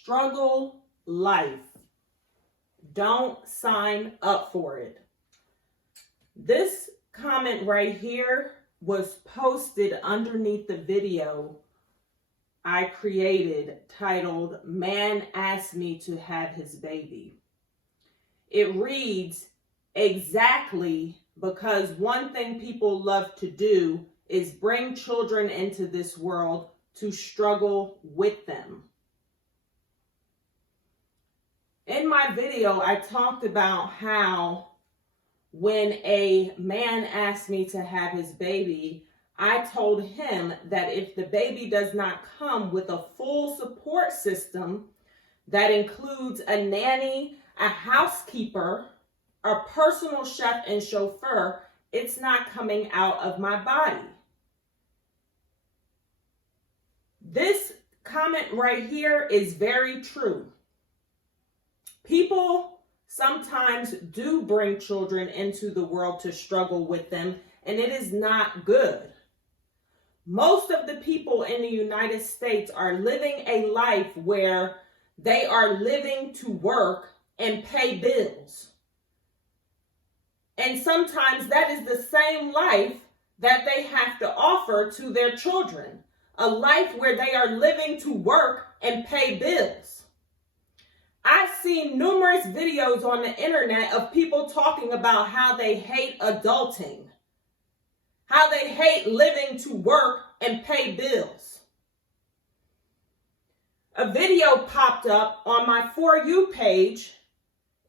struggle life. Don't sign up for it. This comment right here was posted underneath the video I created titled, "Man Asked Me to Have His Baby." It reads, exactly because one thing people love to do is bring children into this world to struggle with them. In my video, I talked about how when a man asked me to have his baby, I told him that if the baby does not come with a full support system that includes a nanny, a housekeeper, a personal chef and chauffeur, it's not coming out of my body. This comment right here is very true. People sometimes do bring children into the world to struggle with them, and it is not good. Most of the people in the United States are living a life where they are living to work and pay bills. And sometimes that is the same life that they have to offer to their children, a life where they are living to work and pay bills. I've seen numerous videos on the internet of people talking about how they hate adulting, how they hate living to work and pay bills. A video popped up on my For You page.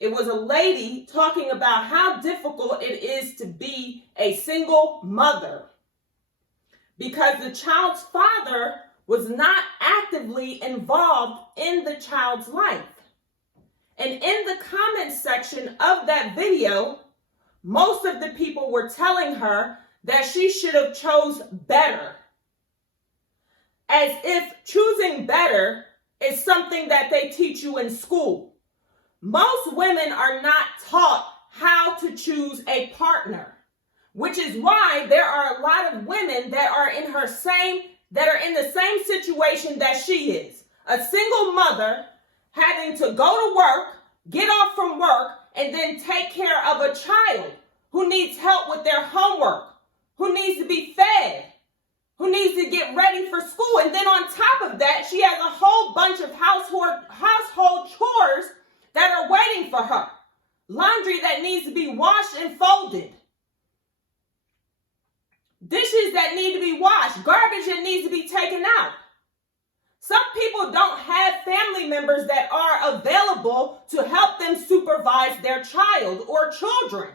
It was a lady talking about how difficult it is to be a single mother because the child's father was not actively involved in the child's life. And in the comment section of that video, most of the people were telling her that she should have chose better. As if choosing better is something that they teach you in school. Most women are not taught how to choose a partner, which is why there are a lot of women that are in the same situation that she is. A single mother having to go to work, get off from work, and then take care of a child who needs help with their homework, who needs to be fed, who needs to get ready for school. And then on top of that, she has a whole bunch of household chores that are waiting for her. Laundry that needs to be washed and folded. Dishes that need to be washed. Garbage that needs to be taken out. Some people don't have family members that are available to help them supervise their child or children.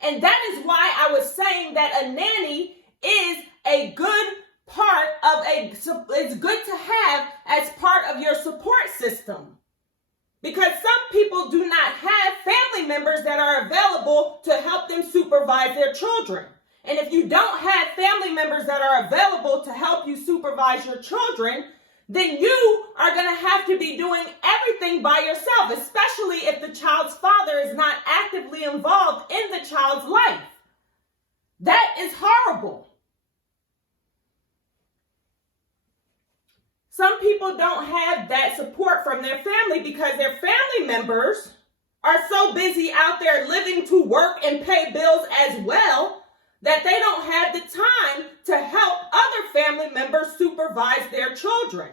And that is why I was saying that a nanny is a good part of it's good to have as part of your support system. Because some people do not have family members that are available to help them supervise their children. And if you don't have family members that are available to help you supervise your children, then you are going to have to be doing everything by yourself, especially if the child's father is not actively involved in the child's life. That is horrible. Some people don't have that support from their family because their family members are so busy out there living to work and pay bills as well that they don't have the time to help other family members supervise their children.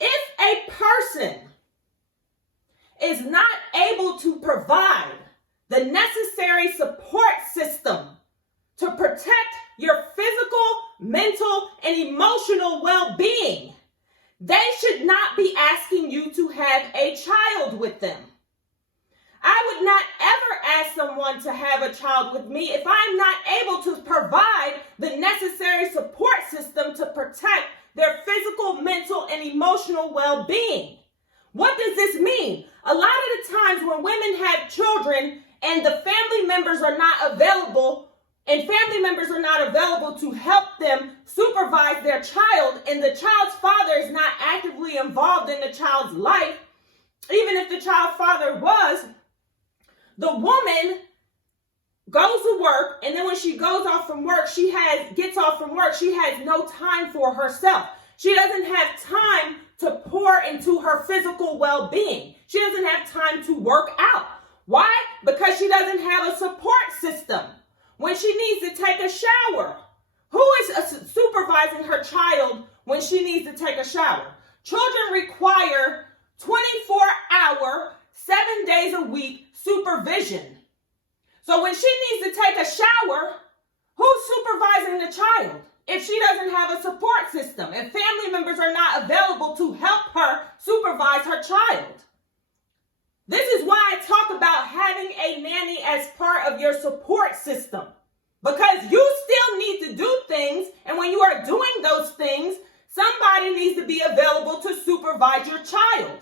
If a person is not able to provide the necessary support system to protect your physical, mental, and emotional well-being, they should not be asking you to have a child with them. I would not ever ask someone to have a child with me if I'm not able to provide the necessary support system to protect their physical, mental, and emotional well-being. What does this mean? A lot of the times when women have children and the family members are not available, to help them supervise their child, and the child's father is not actively involved in the child's life, even if the child's father was, the woman goes to work, and then when she gets off from work, she has no time for herself. She doesn't have time to pour into her physical well-being. She doesn't have time to work out. Why? Because she doesn't have a support system. When she needs to take a shower, who is supervising her child when she needs to take a shower? Children require 24-hour, 7 days a week supervision. So when she needs to take a shower, who's supervising the child? If she doesn't have a support system, if family members are not available to help her supervise her child. This is why I talk about having a nanny as part of your support system. Because you still need to do things, and when you are doing those things, somebody needs to be available to supervise your child.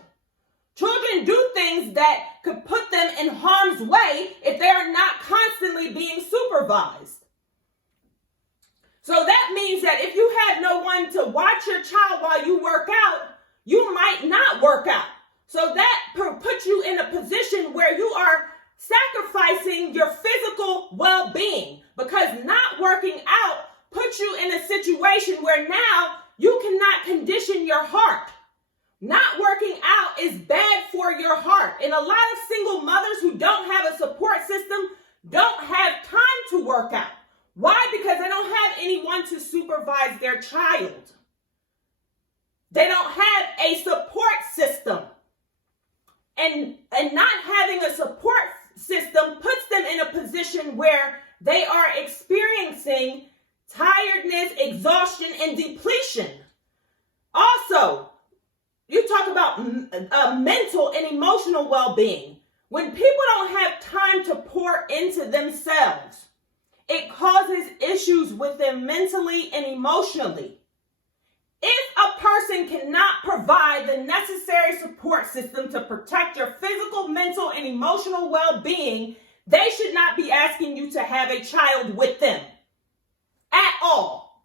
Children do things that could put them in harm's way if they are not constantly being supervised. So that means that if you have no one to watch your child while you work out, you might not work out. So that puts you in a position where you are sacrificing your physical well-being, because not working out puts you in a situation where now you cannot condition your heart. Not working out is bad for your heart. And a lot of single mothers who don't have a support system don't have time to work out. Why? Because they don't have anyone to supervise their child. They don't have a support system. And not having a support system puts them in a position where they are experiencing tiredness, exhaustion, and depletion. Also, you talk about mental and emotional well-being. When people don't have time to pour into themselves, it causes issues with them mentally and emotionally. If a person cannot provide the necessary support system to protect your physical, mental, and emotional well-being, they should not be asking you to have a child with them at all.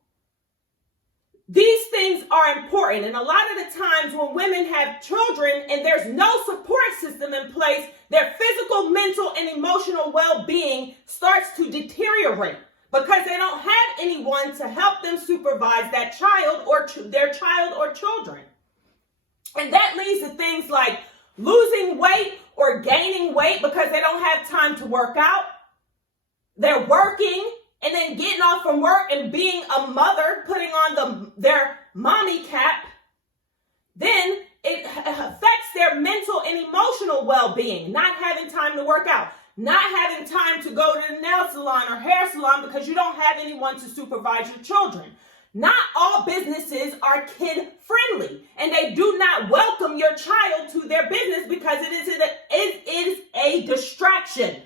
These things are important, and a lot of the times when women have children and there's no support system in place, their physical, mental, and emotional well-being starts to deteriorate because they don't have anyone to help them supervise that child or their child or children. And that leads to things like losing weight or gaining weight because they don't have time to work out. They're working and then getting off from work and being a mother, putting on their mommy cap. Then it affects their mental and emotional well-being, not having time to work out, not having time to go to the nail salon or hair salon because you don't have anyone to supervise your children. Not all businesses are kid-friendly, and they do not welcome your child to their business because it is a distraction.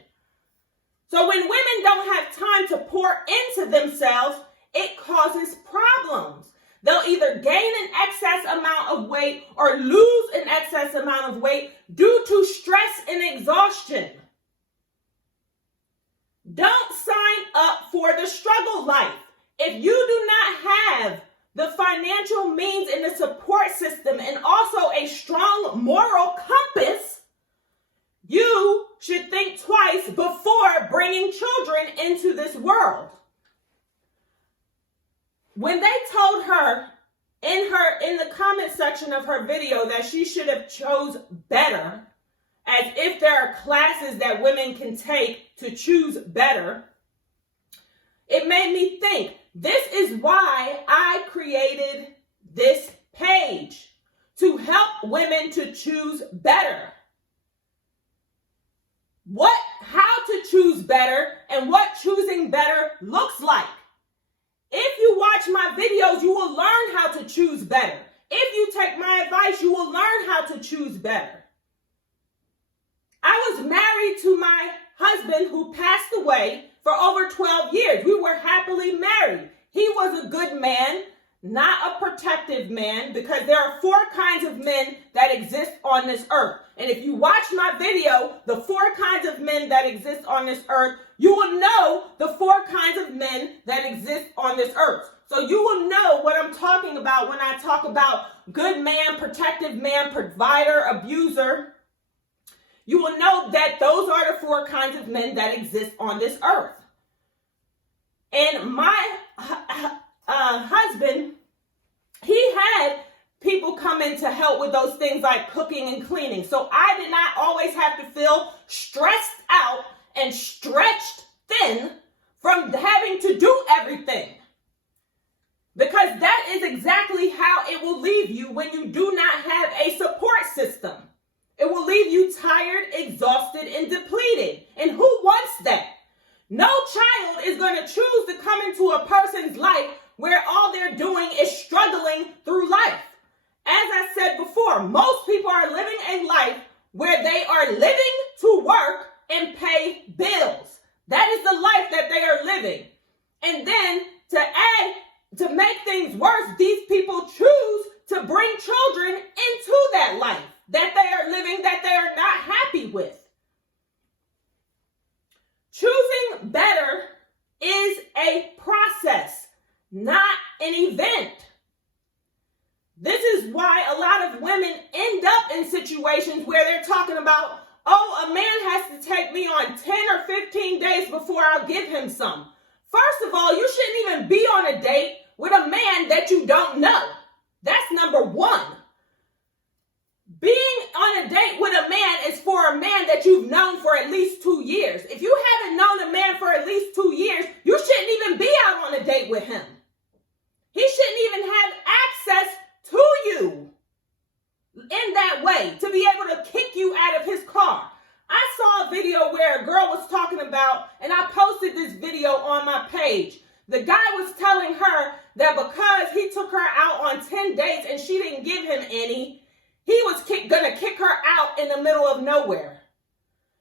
So when women don't have time to pour into themselves, it causes problems. They'll either gain an excess amount of weight or lose an excess amount of weight due to stress and exhaustion. Don't sign up for the struggle life. If you do not have the financial means and the support system and also a strong moral compass, you should think twice before bringing children into this world. When they told her in the comment section of her video that she should have chose better, as if there are classes that women can take to choose better, it made me think, this is why I created this page, to help women to choose better. How to choose better and what choosing better looks like. If you watch my videos, you will learn how to choose better. If you take my advice, you will learn how to choose better. I was married to my husband who passed away for over 12 years. We were happily married. He was a good man, not a protective man, because there are 4 kinds of men that exist on this earth. And if you watch my video, the 4 kinds of men that exist on this earth, you will know the 4 kinds of men that exist on this earth. So you will know what I'm talking about when I talk about good man, protective man, provider, abuser. You will know that those are the 4 kinds of men that exist on this earth. And my husband, he had people come in to help with those things like cooking and cleaning. So I did not always have to feel stressed out and stretched thin from having to do everything. Because that is exactly how it will leave you when you do not have a support system. It will leave you tired, exhausted, and depleted. And who wants that? No child is going to choose to come into a person's life where all they're doing is struggling through life. As I said before, most people are living a life where they are living to work and pay bills. That is the life that they are living. And then to make things worse, these people choose to bring children into that life that they are living that they are not happy with. Choosing better is a process, not an event. This is why a lot of women end up in situations where they're talking about, oh, a man has to take me on 10 or 15 days before I'll give him some. First of all, you shouldn't even be on a date with a man that you don't know. That's number one. Being on a date with a man is for a man that you've known for at least 2 years. If you haven't known a man for at least 2 years, you shouldn't even be out on a date with him. He shouldn't even have access to you in that way to be able to kick you out of his car. I saw a video where a girl was talking about, and I posted this video on my page. The guy was telling her that because he took her out on 10 dates and she didn't give him any, he was going to kick her out in the middle of nowhere.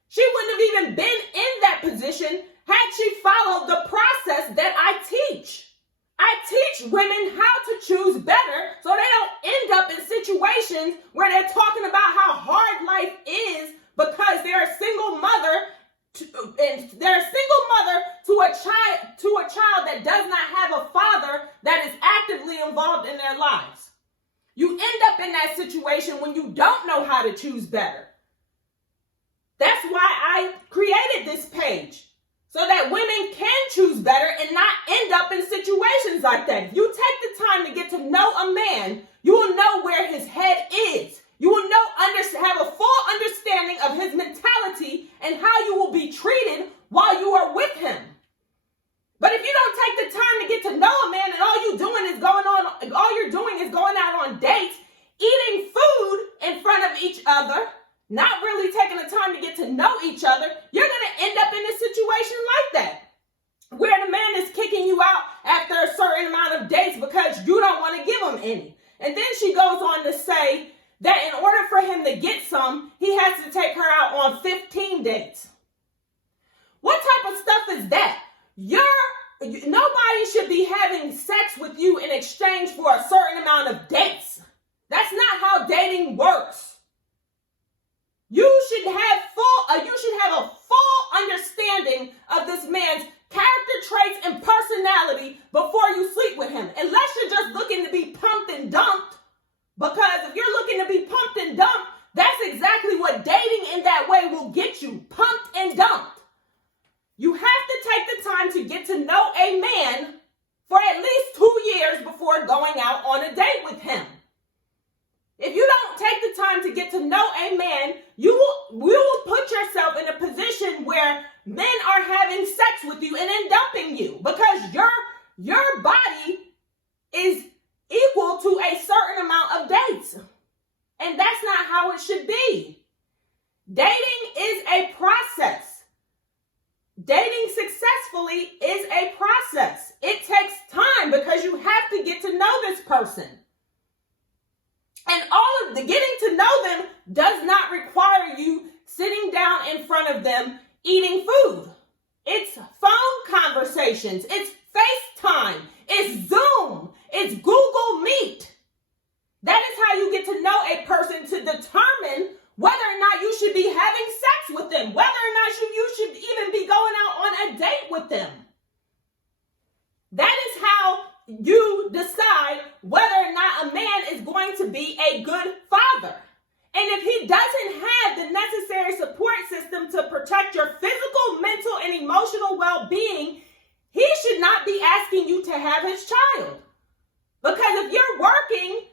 She wouldn't have even been in that position had she followed the process that I teach. I teach women how to choose better so they don't end up in situations where they're talking about how hard life is because they're a single mother to a child that does not have a father that is actively involved in their lives. You end up in that situation when you don't know how to choose better. That's why I created this page, so that women can choose better and not end up in situations like that. If you take the time to get to know a man, you will know where his head is. You will have a full understanding of his mentality and how you will be treated while you are with him. But if you don't take the time to get to know a man and all you're doing is going out on dates, eating food in front of each other, not really taking the time to get to know each other, you're going to end up in a situation like that, where the man is kicking you out after a certain amount of dates because you don't want to give him any. And then she goes on to say that in order for him to get some, he has to take her out on 15 dates. What type of stuff is that? Nobody should be having sex with you in exchange for a certain amount of dates. That's not how dating works. You should have a full understanding of this man's character traits and personality before you sleep with him. Unless you're just looking to be pumped and dumped. Because if you're looking to be pumped and dumped, that's exactly what dating in that way will get you. Pumped and dumped. You have to take the time to get to know a man for at least 2 years before going out on a date with him. If you don't take the time to get to know a man, you will put yourself in a position where men are having sex with you and then dumping you because your body is equal to a certain amount of dates. And that's not how it should be. Dating is a process. Dating successfully is a process. It takes time because you have to get to know this person. And all of the getting to know them does not require you sitting down in front of them eating food. It's phone conversations. It's FaceTime. It's Zoom. It's Google Meet. That is how you get to know a person to determine whether or not you should be having sex with them, whether or not you should even be going out on a date with them. That is how you decide whether or not a man is going to be a good father. And if he doesn't have the necessary support system to protect your physical, mental, and emotional well-being, he should not be asking you to have his child. Because if you're working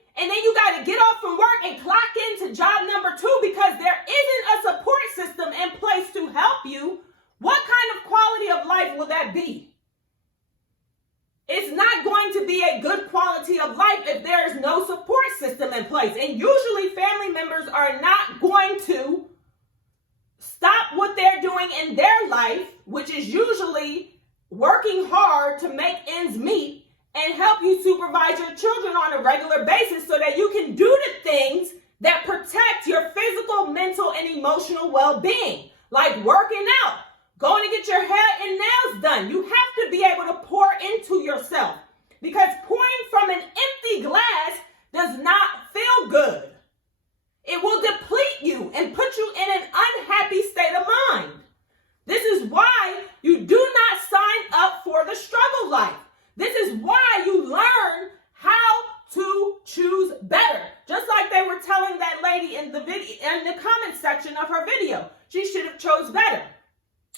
to job number 2 because there isn't a support system in place to help you, what kind of quality of life will that be? It's not going to be a good quality of life if there is no support system in place. And usually family members are not going to stop what they're doing in their life, which is usually working hard to make ends meet, and help you supervise your children on a regular basis so that you can do the things that protect your physical, mental, and emotional well-being, like working out, going to get your hair and nails done. You have to be able to pour into yourself, because pouring from an empty glass does not feel good. It will deplete you and put you in an unhappy state of mind. This is why you do not sign up for the struggle life. This is why you learn how to choose better. Just like they were telling that lady in the video, in the comment section of her video, she should have chose better.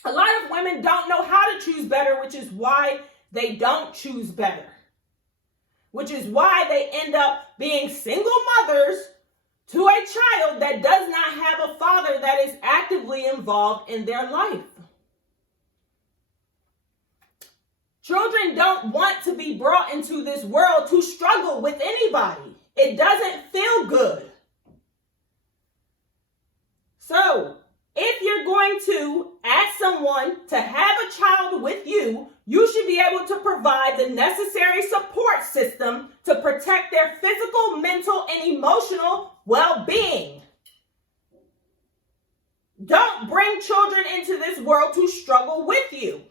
A lot of women don't know how to choose better, which is why they don't choose better. Which is why they end up being single mothers to a child that does not have a father that is actively involved in their life. Children don't want to be brought into this world to struggle with anybody. It doesn't feel good. So, if you're going to ask someone to have a child with you, you should be able to provide the necessary support system to protect their physical, mental, and emotional well-being. Don't bring children into this world to struggle with you.